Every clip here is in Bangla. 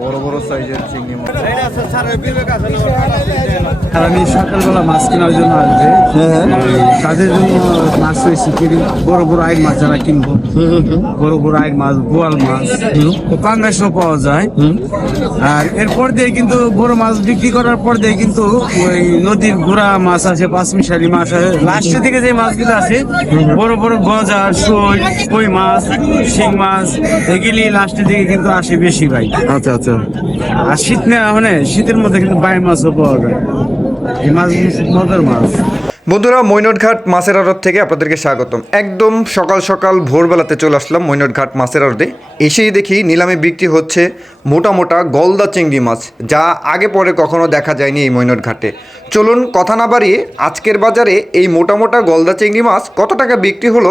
বড় বড় সাইজের চিংড়ি মাছ। আর আমি সকালবেলা মাছ কেনার জন্য আসবে। তাদের জন্য মাছ কিনি বড় বড় মাছ যারা কিনবো। বড় বড় আইন মাছ বোয়াল মাছ। পাঙ্গাসও পাওয়া যায়। আর এরপর দিয়ে কিন্তু বড় মাছ বিক্রি করার পর দিয়ে কিন্তু ওই নদীর ঘোড়া মাছ আছে পাঁচমিশালি মাছ আছে। লাস্টের দিকে যে মাছগুলো আছে বড় বড় গজা শোল কই মাছ শিং মাছ এগুলি লাস্টের দিকে কিন্তু আসে। বেশি ভাই। আচ্ছা আচ্ছা। আর শীত না মানে শীতের মধ্যে কিন্তু বাই মাছও পাওয়া যায়। এই খুব মজার মাছ। বন্ধুরা মৈনটঘাট মাছের আড়ত থেকে আপনাদেরকে স্বাগতম। একদম সকাল সকাল ভোরবেলাতে চলে আসলাম মৈনটঘাট মাছের আড়তে। এসেই দেখি নিলামে বিক্রি হচ্ছে মোটা মোটা গলদা চিংড়ি মাছ যা আগে পরে কখনো দেখা যায়নি এই মৈনটঘাটে। চলুন কথা না বাড়িয়ে আজকের বাজারে এই মোটা মোটা গলদা চিংড়ি মাছ কত টাকা বিক্রি হলো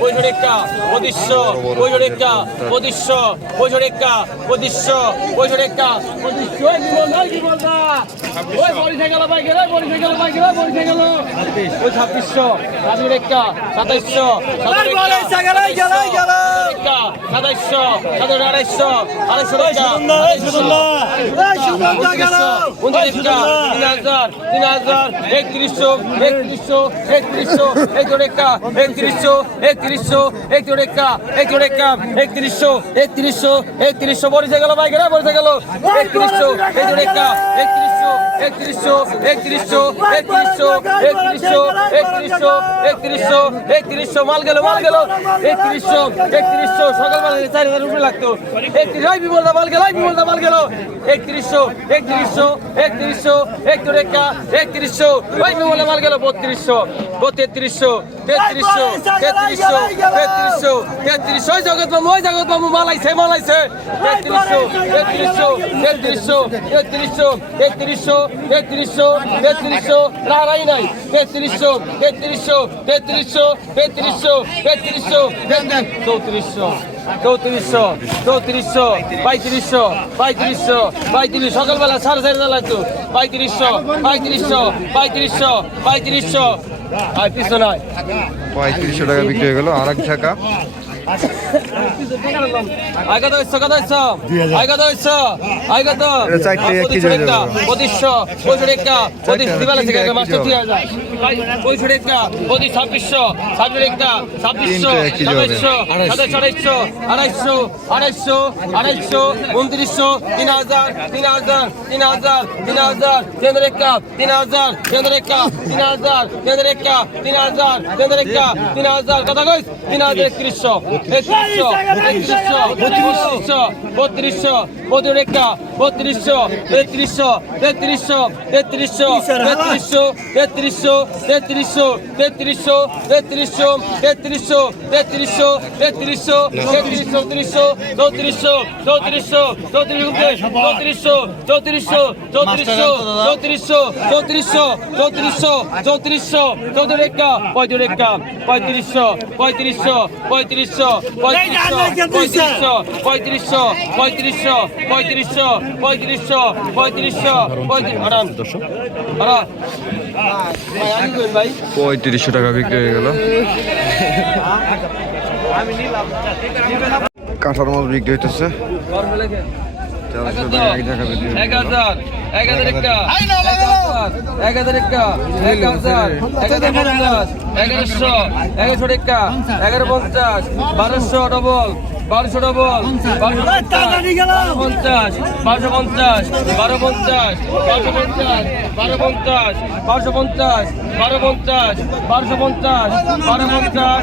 পৈশরেক্কা অদৃশ্য পৈশরেক্কা অদৃশ্য পৈশরেক্কা অদৃশ্য পৈশরেক্কা অদৃশ্য। ওই পরিষে গেল ভাই গেল পরিষে গেল ভাই গেল পরিষে গেল। ওই ছাব্বিশশো সাতরেক্কা সাতাইশশো সাতাইশশো সাতাশ আড়াইশশো আড়াইশো তিন হাজার একত্রিশশো একত্রিশশো একত্রিশশো একত্রিশশো একত্রিশশো একত্রিশ একত্রিশশো একশো টাকা একশো টাকা একত্রিশশো একত্রিশশো একত্রিশশো বরিশে গেল বাইকেরা বরিশে গেল একত্রিশশো একশো টাকা একত্রিশশো একত্রিশশো একত্রিশশো একত্রিশশো একত্রিশশো একত্রিশশো একত্রিশশো একত্রিশশো মাল গেল মাল গেল একত্রিশশো একত্রিশশো সকালবেলা চার হাজার লাগতো একত্রিশ ওই বিমলদা মাল গেল ওই বিমলদা মাল গেল একত্রিশশো একত্রিশশো একত্রিশশো একটু রেখা একত্রিশশো ওই বিমলদা মাল গেল বত্রিশশো তেত্রিশশো তেত্রিশশো তেত্রিশশো তেত্রিশশো তেত্রিশশো। জগৎ বাবু ওই জগৎ বাবু মালাইছে মালাইছে। তেত্রিশশো তেত্রিশশো তেত্রিশশো তেত্রিশশো তেত্রিশশো তেত্রিশশো তেত্রিশশো। রাহারাই নাই। তেত্রিশশো তেত্রিশশো তেত্রিশশো তেত্রিশশো তেত্রিশশো চৌত্রিশশো চৌত্রিশশো চৌত্রিশশো পঁয়ত্রিশশো পঁয়ত্রিশশো পঁয়ত্রিশ। সকালবেলা সাড়ে চার বেলা তো পঁয়ত্রিশশো পঁয়ত্রিশশো পঁয়ত্রিশশো পঁয়ত্রিশশো পঁয়ত্রিশশো টাকা বিক্রি হয়ে গেল আর এক টাকা আগত কত হইছ আগত হইছ আগত পঁচিশশো পঁয়ষট্টি একটা পঁচিশ দিবালা থেকে মাস্টার হাজার একটা পঁচিশ ছাব্বিশশো ছাব্বিশ একটা ছাব্বিশশো সাতাইশশো সাতাশ আড়াইশো আড়াইশো আড়াইশো আড়াইশো উনত্রিশশো তিন হাজার তিন হাজার তিন হাজার তিন হাজার কেন্দ্র একটা তিন হাজার কেন্দ্র একটা তিন হাজার কেন্দ্র তিন হাজার কেন্দ্র একটা তিন হাজার কথা কইস তিন হাজার একত্রিশশো বত্রিশশো বত্রিশশো বত্রিশশো বত্রিশশো বত্রিশটা বত্রিশশো তেত্রিশশো তেত্রিশশো তেত্রিশশো তেত্রিশশো তেত্রিশশো তেত্রিশশো তেত্রিশশো তেত্রিশশো তেত্রিশশো তেত্রিশশো তেত্রিশশো তেত্রিশ চৌত্রিশশো চৌত্রিশশো চৌত্রিশশো চৌত্রিশশো চৌত্রিশশো চৌত্রিশশো চৌত্রিশশো চৌত্রিশশো চৌত্রিশশো চৌত্রিশশো চৌত্রিশ রেখা পঁয়ত্রিশ রেখা পঁয়ত্রিশশো পঁয়ত্রিশশো পঁয়ত্রিশশো পঁয়ত্রিশশো পঁয়ত্রিশশো পঁয়ত্রিশশো পঁয়ত্রিশশো পঁয়ত্রিশশো পঁয়ত্রিশশো পঁয়ত্রিশশো টাকা বিক্রি হয়ে গেল। কাঁঠার মাছ বিক্রি হইতেছে। এক হয়ে। হাজার এক হাজার একটা এক হাজার একটা এক হাজার এক পঞ্চাশ এগারোশো এগারোশো টাকা এগারো পঞ্চাশ বারোশো ডবল বারোশো ডবল বারোশো পঞ্চাশ বারোশো পঞ্চাশ বারো পঞ্চাশ বারোশো পঞ্চাশ বারো পঞ্চাশ বারোশো পঞ্চাশ বারো পঞ্চাশ বারোশো পঞ্চাশ বারো পঞ্চাশ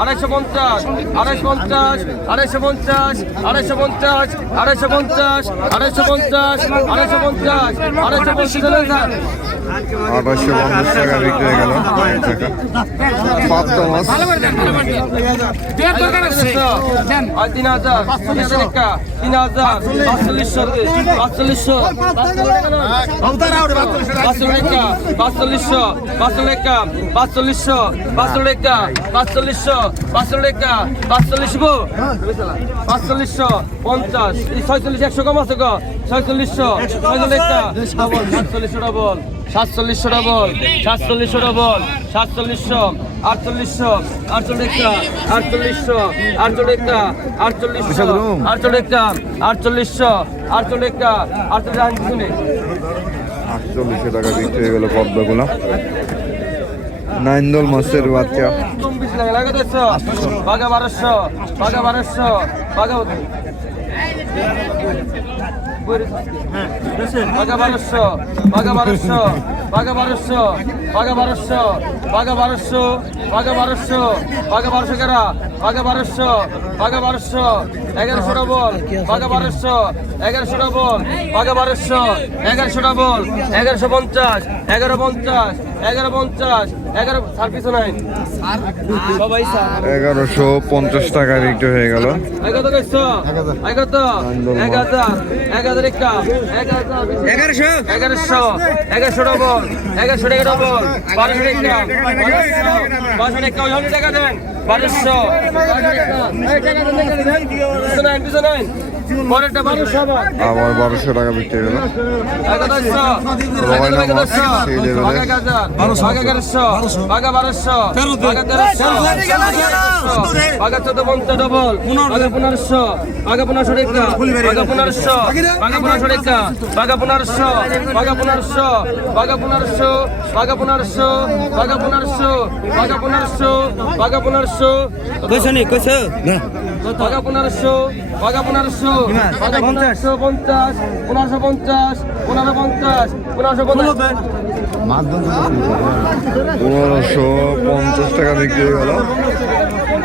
আড়াইশো পঞ্চাশ আড়াইশো পঞ্চাশ আড়াইশো পঞ্চাশ আড়াইশো পঞ্চাশ আড়াইশো পঞ্চাশ আড়াইশো পঞ্চাশ আড়াইশো পঞ্চাশ আড়াইশো পঞ্চাশ আঠাশশো পঞ্চাশ টাকা বিক্রি হয়ে গেল। পাঁচচল্লিশশো পাঁচচল্লিশশো পাঁচচল্লিশশো পাঁচচল্লিশশো পাঁচচল্লিশশো পাঁচচল্লিশশো পাঁচচল্লিশশো পাঁচচল্লিশশো পাঁচচল্লিশশো পাঁচচল্লিশশো পাঁচচল্লিশশো ছয়চল্লিশ, একশো কম আছে গো। ছয়চল্লিশশো ছয়চল্লিশটা সাতচল্লিশশো ডবল সাতচল্লিশশো ডবল সাতচল্লিশশো ডবল সাতচল্লিশশো আটচল্লিশশো আটচল্লিশটা আটচল্লিশশো আটচল্লিশটা আটচল্লিশশো আটচল্লিশটা আটচল্লিশশো আটচল্লিশটা আটচল্লিশ আটচল্লিশশো টাকা বিক্রি হয়ে গেল পদ্মাগুলো। নাইন্দল মাছের বাচ্চা। বাঘা বারোশো বাঘা বারোশো বাঘা বাঘা বারোশো বাঘা বারোশো বাঘা বারোশো বাঘা বারোশো বাঘা বারোশো বাঘা বারোশো বাঘা বারোশো কেরা বাঘা বারোশো বাঘা বারোশো এগারোশোটা বল বাঘা বারোশো এগারোশোটা বল বাঘা বারোশো এগারোশোটা বল এগারোশো পঞ্চাশ এগারো পঞ্চাশ এগারো পঞ্চাশ এগারো সার্ভিস নাই এগারোশো পঞ্চাশ টাকা হয়ে গেল। এগারোশো। এগারোশো এগারোশো ডবল এগারোশো টাকা ডবল বারোশো টাকা বারোশো টাকা টাকা দেন। বারোশো। আমার বারোশো টাকা বিক্রি হলো। সেই ভাগা পনেরোশো ভাগা পনেরোশো পনেরোশো পঞ্চাশ পনেরোশো পঞ্চাশ পনেরোশো পঞ্চাশ পনেরোশো পঞ্চাশ। পনেরোশো পঞ্চাশ টাকা বিক্রি হয়ে গেল।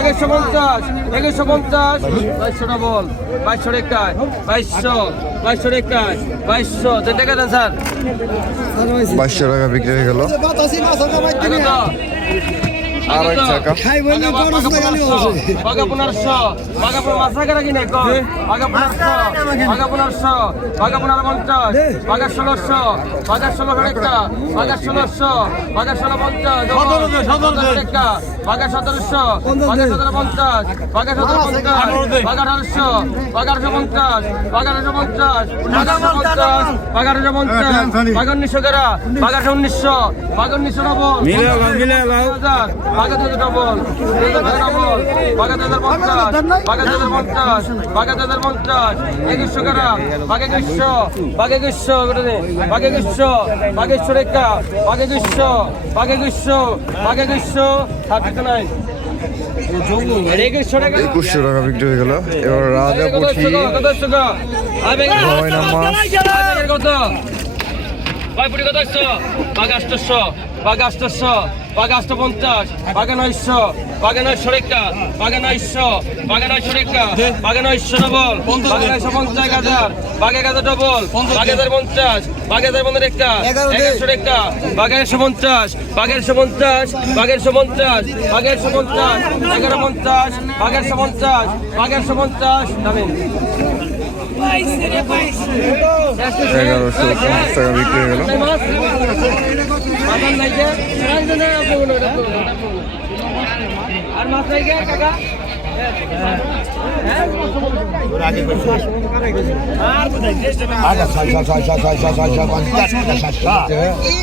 একশো পঞ্চাশ একশো পঞ্চাশ বাইশশো ডবল বাইশশো একাশ বাইশশো বাইশশো একাশ বাইশশো। টাকা দেন স্যার। বাইশশো টাকা বিক্রি হয়ে গেল। এগারো আর এক জায়গা খাই বলে পড়াস না গালি আছে বাগা 1500 বাগা 15 মাছ রাখা কি না কো বাগা 1500 বাগা 1500 বাগা 1550 বাগা 1600 বাগা 1600 একটা বাগা 1600 বাগা 1650 17 একটা বাগা 1700 বাগা 1750 বাগা 1750 বাগা 1800 বাগা 1850 বাগা 1850 বাগা 1850 বাগা 1850 বাগা 1900 বাগা 1900 বাগা 1900 মিলে মিলে লাও বাগাত হাজার ডবল। ডবল। বাগাত হাজার পঞ্চাশ। বাগাত হাজার পঞ্চাশ। বাগাত হাজার পঞ্চাশ। একশো কারা? বাগে গ্রীষ্ম। বাগে গ্রীষ্ম বাগে গ্রীষ্ম। বাগেশ্বর রেখা। বাগে গ্রীষ্ম। বাগে গ্রীষ্ম। বাগে গ্রীষ্ম। থাকতে নাই। একুশশো টাকা বিক্রি হয়ে গেল। এবার রাজা পুঠি। কত কত? কত? বাঘ আষ্টশো বাঘ আষ্ট পঞ্চাশ বাঘা নয়শো বাঘা নয়শো রেখা বাঘা নয়শো বাঘা নয়শো রেখা বাঘা নয়শো ডবল বাঘা নয়শো পঞ্চাশ হাজার বাঘ এক হাজার ডবল বাঘ হাজার পঞ্চাশ বাঘ হাজার পনেরো রেখা এগারোশো রেখা বাঘ একশো পঞ্চাশ বাঘ একশো পঞ্চাশ বাঘ একশো পঞ্চাশ বাঘ একশো পঞ্চাশ এগারো পঞ্চাশ বাঘ একশো পঞ্চাশ বাঘ একশো পঞ্চাশ জানেন এগারোশো পঞ্চাশ টাকা বিক্রি হয়ে গেল। আর মাছ রাখে কাকা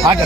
আগে